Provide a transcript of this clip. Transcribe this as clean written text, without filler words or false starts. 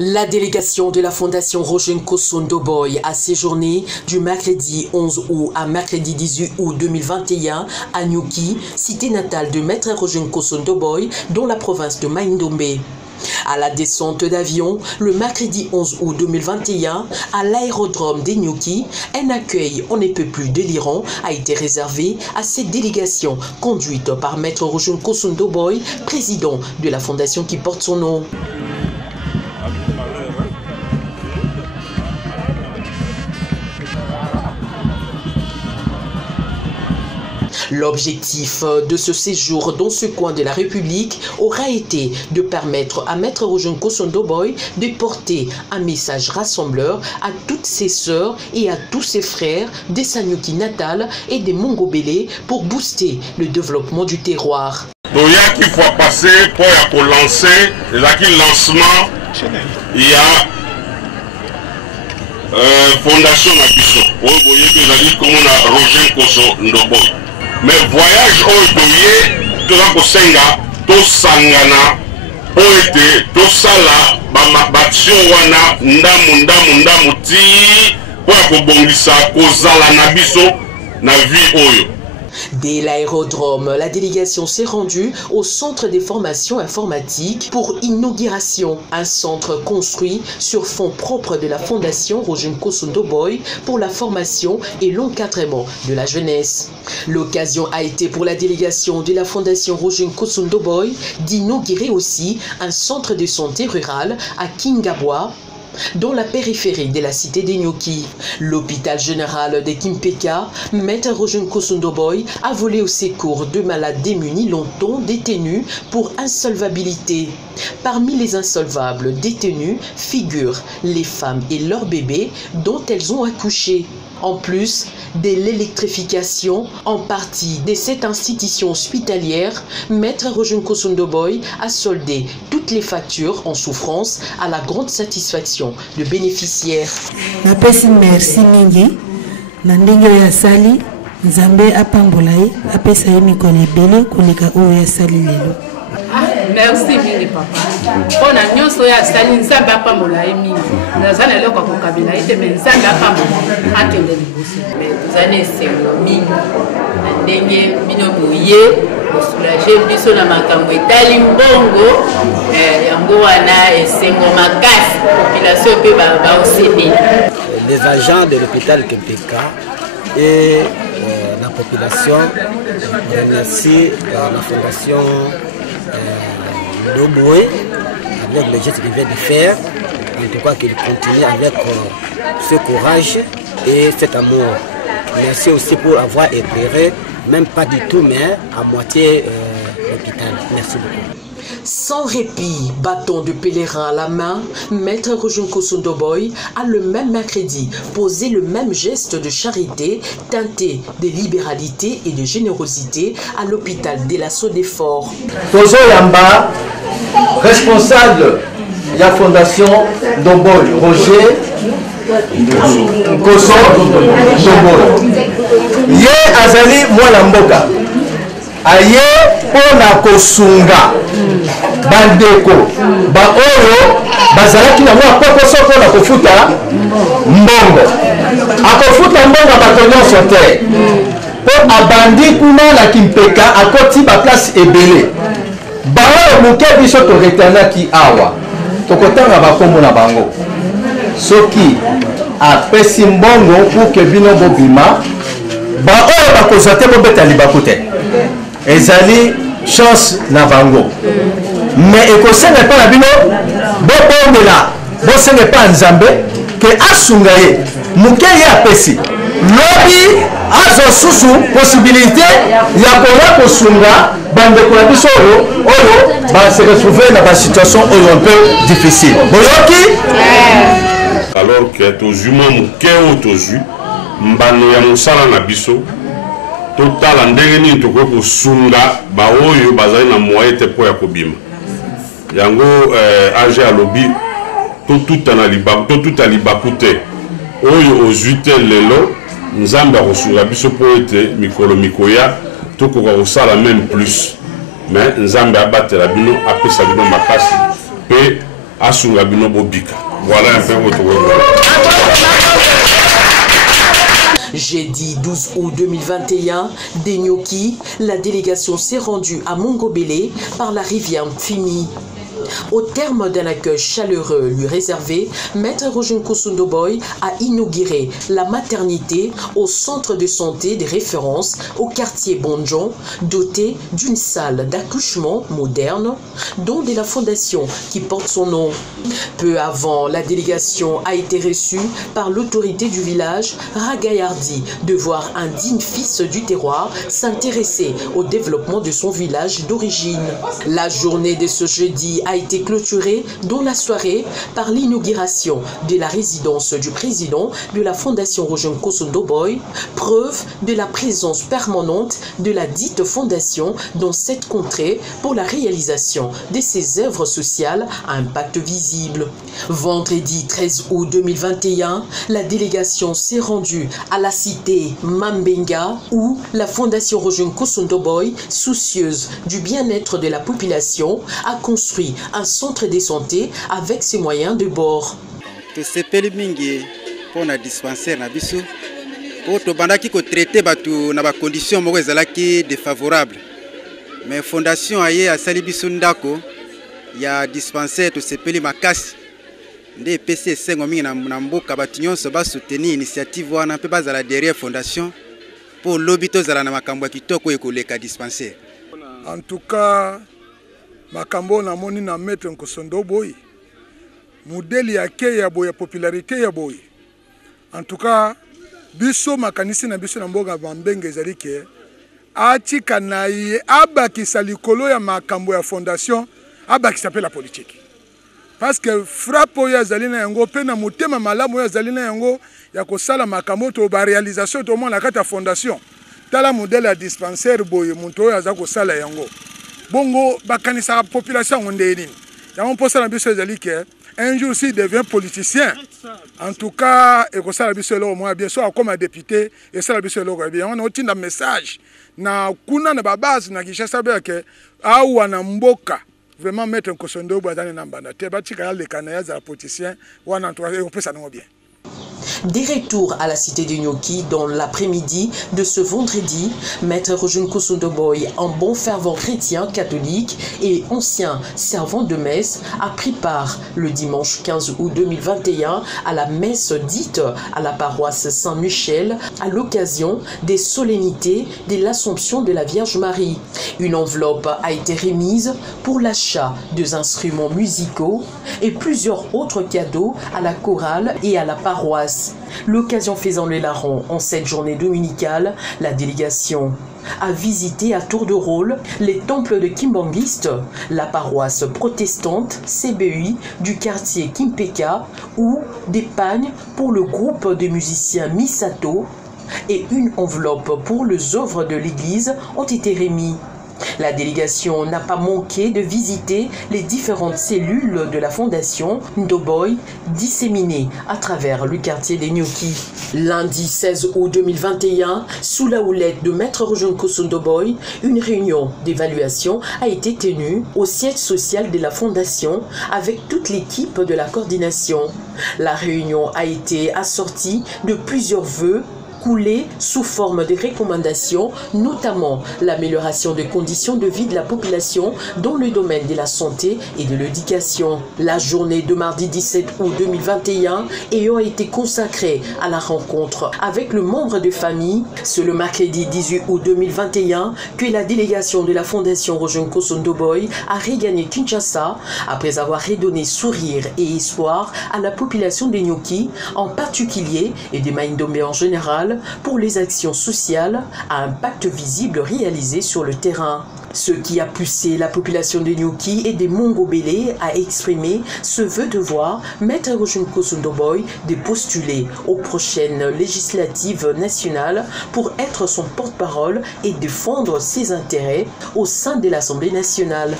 La délégation de la Fondation Roger Nkoso Ndoboy a séjourné du mercredi 11 août à mercredi 18 août 2021 à Nyuki, cité natale de Maître Roger Nkoso Ndoboy, dans la province de Mai-Ndombe. À la descente d'avion, le mercredi 11 août 2021, à l'aérodrome des Nyuki, un accueil on ne peut plus délirant a été réservé à cette délégation conduite par Maître Roger Nkoso Ndoboy, président de la fondation qui porte son nom. L'objectif de ce séjour dans ce coin de la République aura été de permettre à Maître Roger Nkoso Ndoboy de porter un message rassembleur à toutes ses sœurs et à tous ses frères des Sanyuki natales et des Mongobélé pour booster le développement du terroir. Il y a qu'il faut passer pour lancer, lancement, il y a Fondation Nabiso. Vous voyez que vous comme on a Roger Nkoso Ndoboy. Mais voyage au doye, senga, to sangana, poete, to sala, bamabatio wana, ndamu ti, pour bongisa, kozala nabiso, na vie oyo. Dès l'aérodrome, la délégation s'est rendue au centre des formations informatiques pour inauguration, un centre construit sur fonds propres de la fondation Roger Nkoso Ndoboy pour la formation et l'encadrement de la jeunesse. L'occasion a été pour la délégation de la fondation Roger Nkoso Ndoboy d'inaugurer aussi un centre de santé rural à Kingabwa, dans la périphérie de la cité des Nyuki. L'hôpital général de Kimpeka, Maître Roger Nkoso Ndoboy a volé au secours de malades démunis longtemps détenus pour insolvabilité. Parmi les insolvables détenus figurent les femmes et leurs bébés dont elles ont accouché. En plus de l'électrification en partie de cette institution hospitalière, Maître Roger Nkoso Ndoboy a soldé toutes les factures en souffrance à la grande satisfaction de bénéficiaires. Merci mingi, nandingo ya sali, nzambe apambolaye, apesa ye mikolo ebele koleka oyo ya sali lelo. Merci mingi papa. On a nyonso ya sali nzambe apambolaye mingi. Nazana eloko kokabela ite me nzambe apambola akende liboso. Mais tozane esengo mingi. Ndenge bino boye soulager biso na makambo etali mbongo yango wana esengo makasi population pe ba osebe. Les agents de l'hôpital Kimpeka et la population remercie la fondation Ndoboy avec le geste qu'il vient de faire. En tout cas qu'il continue avec ce courage et cet amour. Merci aussi pour avoir éclairé, même pas du tout, mais à moitié l'hôpital. Merci beaucoup. Sans répit, bâton de pèlerin à la main, Maître Roger Nkoso Ndoboy a le même mercredi posé le même geste de charité teinté de libéralité et de générosité à l'hôpital de la Sodefort. Tozo Yamba, responsable de la fondation Ndoboy, Roger Nkoso Ndoboy. Ye azali mwana mboka. Aye pona kosunga bandeko ba oyo bazalaki na mwa poko soko na kofuta mbongo akofuta mbongo bato nyonso te po abandi kuna na Kimpeka akoti ba place ebele ba oyo moke biso toretanaki awa tokotanga bakombo na bango soki apesi mbongo pour ke bino bobima ba oyo bakozwa te bobeta libaku te ezali chance na bango mais ekosenga pa na bino bobomela bosenga pa nzambe ke asunga ye muke ye apesi lobi azo susu possibilité ya kola kosunga bandeko na biso oyo se retrouver na situation oyo un peu difficile boyoki alors que tozuma muke o tozu mbano ya mosala na biso totala ndenge nini tokoki kosunga baoyo bazali na moyen te mpo ya kobima yango age alobi totuta libaku te oyo ozwi te lelo nzambe akosunga biso mpo ete mikolo mikoya tokoka kosala même plus mais nzambe abatela bino apesa bino makasi mpe asunga bino bobika. Voilà un peu votre Jeudi 12 août 2021, des Nyoki, la délégation s'est rendue à Mongobélé par la rivière Mfimi. Au terme d'un accueil chaleureux lui réservé, Maître Roger Nkosundoboy a inauguré la maternité au centre de santé de référence au quartier Bonjon, doté d'une salle d'accouchement moderne, dont de la fondation qui porte son nom. Peu avant, la délégation a été reçue par l'autorité du village, Ragayardi, de voir un digne fils du terroir s'intéresser au développement de son village d'origine. La journée de ce jeudi a été clôturée dans la soirée par l'inauguration de la résidence du président de la Fondation Roger Nkosundoboy, preuve de la présence permanente de la dite fondation dans cette contrée pour la réalisation de ses œuvres sociales à impact visible. Vendredi 13 août 2021, la délégation s'est rendue à la cité Mambenga où la Fondation Roger Nkosundoboy, soucieuse du bien-être de la population, a construit un centre de santé avec ses moyens de bord. Tosepeli mingi pour na dispensaire na biso pour tobandaki ko traiter batu na ba conditions moko ezalaki défavorable, mais fondation aye asali biso ndako ya dispensaire tosepeli makasi nde PC sengo mingi na mboka batu nyonso ba soutenir initiative wana mpe bazala derrière fondation pour lobby tozala na makambo ya kitoko ekoleka dispensaire. En tout cas, makambo na moni na Maître Nkosundoboy modèle ya ke ya boya popularité ya boy. En tout cas, biso makanisi na biso na mboga Bambenge ezali ke atika na ye abakisa likolo ya makambo ya fondation abakisa pe la politique. Parce que frappe ya zali na yango pe na motema malamu ya zali na yango ya kosala makambo to ba réalisation to mona kata fondation. Tala modèle ya dispensaire boy muntu ya za kosala yango. Bongo bakanisa population ngondeni. Yango posa na biso ezali ke un jour s'il devient politicien, en tout cas, et que ça la biso lo moi bien sûr comme député et ça la biso lo bien on a un message na kuna na babase na Kinshasa ke awa na mboka vraiment Maître Nkosundoboy dans na mbanda te batika le kanaya za politicien wana to on peut ça non bien. Des retours à la cité de Nyoki dans l'après-midi de ce vendredi, Maître Roger Nkosundoboy, un bon fervent chrétien catholique et ancien servant de messe, a pris part le dimanche 15 août 2021 à la messe dite à la paroisse Saint-Michel à l'occasion des solennités de l'Assomption de la Vierge Marie. Une enveloppe a été remise pour l'achat des instruments musicaux et plusieurs autres cadeaux à la chorale et à la paroisse. L'occasion faisant le larron en cette journée dominicale, la délégation a visité à tour de rôle les temples de Kimbanguiste, la paroisse protestante CBI du quartier Kimpeka ou des pagnes pour le groupe de musiciens Misato et une enveloppe pour les œuvres de l'église ont été remises. La délégation n'a pas manqué de visiter les différentes cellules de la Fondation Ndoboy disséminées à travers le quartier des Nyoki. Lundi 16 août 2021, sous la houlette de Maître Roger Nkosundoboy, une réunion d'évaluation a été tenue au siège social de la Fondation avec toute l'équipe de la coordination. La réunion a été assortie de plusieurs vœux coulé sous forme de recommandations, notamment l'amélioration des conditions de vie de la population dans le domaine de la santé et de l'éducation. La journée de mardi 17 août 2021 ayant été consacrée à la rencontre avec le membre de famille, c'est le mercredi 18 août 2021 que la délégation de la Fondation Roger Nkosundoboy a regagné Kinshasa après avoir redonné sourire et espoir à la population des Nyoki, en particulier et des Maindombe en général, pour les actions sociales à impact visible réalisées sur le terrain. Ce qui a poussé la population de Nyoki et des Mongobélé à exprimer ce vœu de voir Maître Roger Nkosundoboy de postuler aux prochaines législatives nationales pour être son porte-parole et défendre ses intérêts au sein de l'Assemblée nationale.